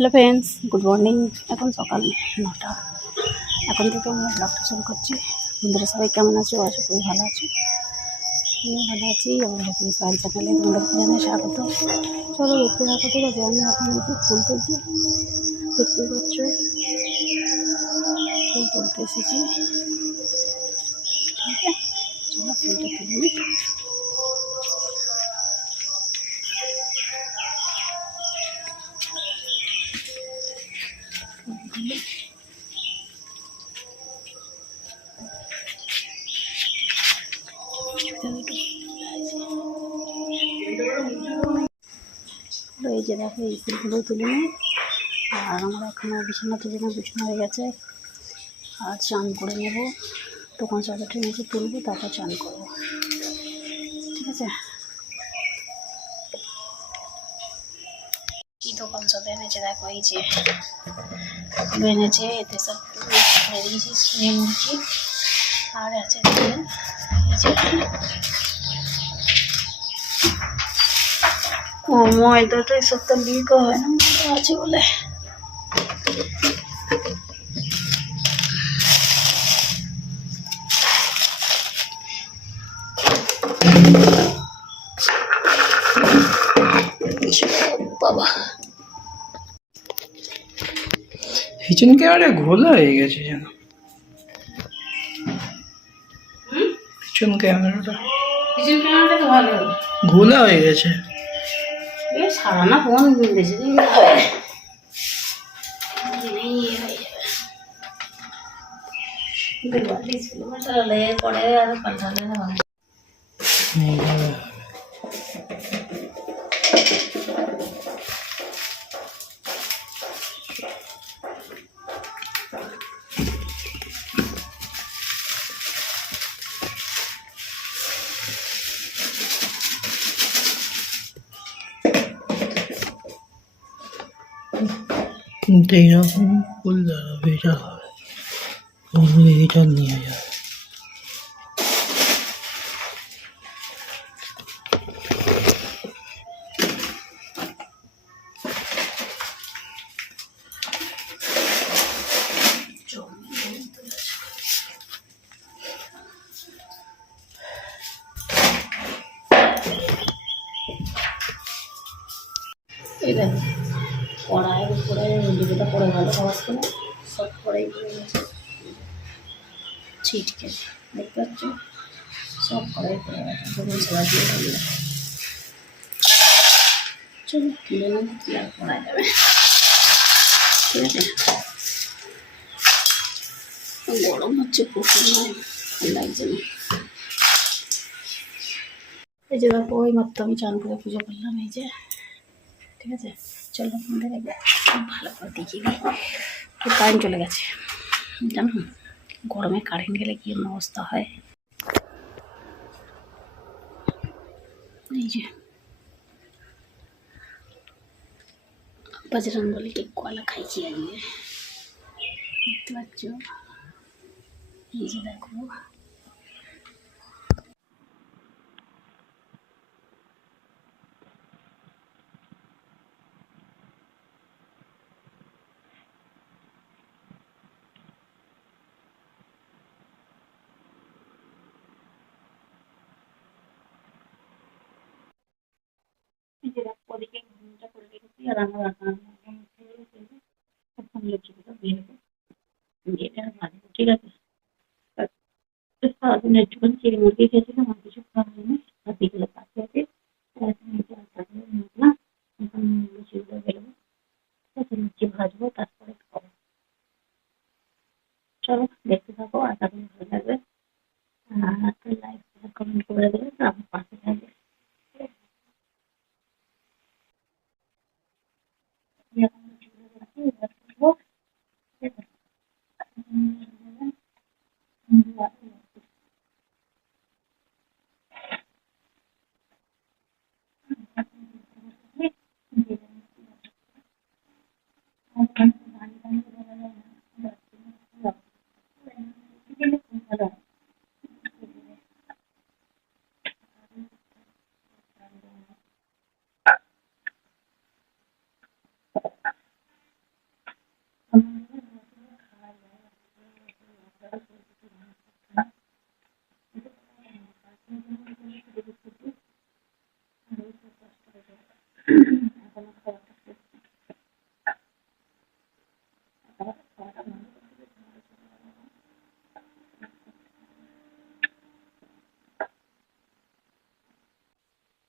Hello friends, good morning. এখন সকাল নটা। এখন থেকে আমরা ব্লগটা শুরু করছি। বন্ধুরা সবাই কেমন আছো? আশা করি ভালো আছো। আমিও ভালো আছি। আমার হ্যাপি ফাইল চ্যানেলে তোমাদেরকে জানাই স্বাগত। চলো দেখতে থাকো, ঠিক আছে? আমি এখন যে ফুল তুলছি। দেখতে পাচ্ছ? ফুল তুলতে এসেছি। ঠিক আছে? চলো ফুলটা তুলে নিই। এই যে দেখো, এই ফুলগুলো তুলে নিই। আর আমরা এখনও বিছানা তুলে বিছানা হয়ে গেছে। আর চান করে নেব। দোকান চাদরটা নিচে তুলবো, তারপর চান করব। ঠিক আছে? এনেছে দেখো এই যে এনেছে এতে সব করে দিয়েছি শুয়ে মুরগি আর আছে এদিকে এই যে ময়দাটা তো লিক হয় না আছে বলে কিচেন ক্যামেরা ঘোলা হয়ে গেছে যেন পিছন ক্যামেরাটা তো ভালো ঘোলা হয়ে গেছে এ সারা না ফোন বেশি দিন হয় ইয়ে হয়ে পরে আর পাল্টালে না ভালো এইভাবে হবে। কিন্তু এইরকম করলে ভেজা হবে ওগুলো এটা নিয়ে যাবে এই দেখো কড়াইয়ের উপরে দুটোটা পড়ে গেল আওয়াজ করে সব কড়াই পড়ে গেছে ছিটকে দেখতে পাচ্ছ? সব কড়াই পড়ে গেছে তখন দিয়ে চলো তুলে নেব তুলে আর যাবে? ঠিক আছে? গরম হচ্ছে প্রচুর লাগছে না। এই যে দেখো ওই মাত্র আমি চান করে পুজো করলাম, এই যে। ঠিক আছে? চলো খুব ভালো করে দেখিয়ে কারেন্ট চলে গেছে? জানো? গরমে কারেন্ট গেলে কি অবস্থা হয়? এই যে। বজরঙ্গলিকে কলা খাইছি আজকে। দেখতে পাচ্ছ? এই যে দেখো এই যে দেখো ওদিকে ঘুমটা করে ঠিক আছে সারাদিন মুরগি খেয়েছিলাম আর কিছু খাওয়া হয়নি আর বিকেলে কাছে আছে এখন ভাজবো তারপরে খাব চলো দেখতে থাকো আশা ভালো লাগবে আর একটা কমেন্ট করে দেবে তো আমার পাশে থাকবে।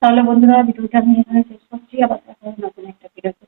তাহলে বন্ধুরা ভিডিওটা আমি এখানে শেষ করছি। আবার দেখা হবে নতুন একটা ভিডিওতে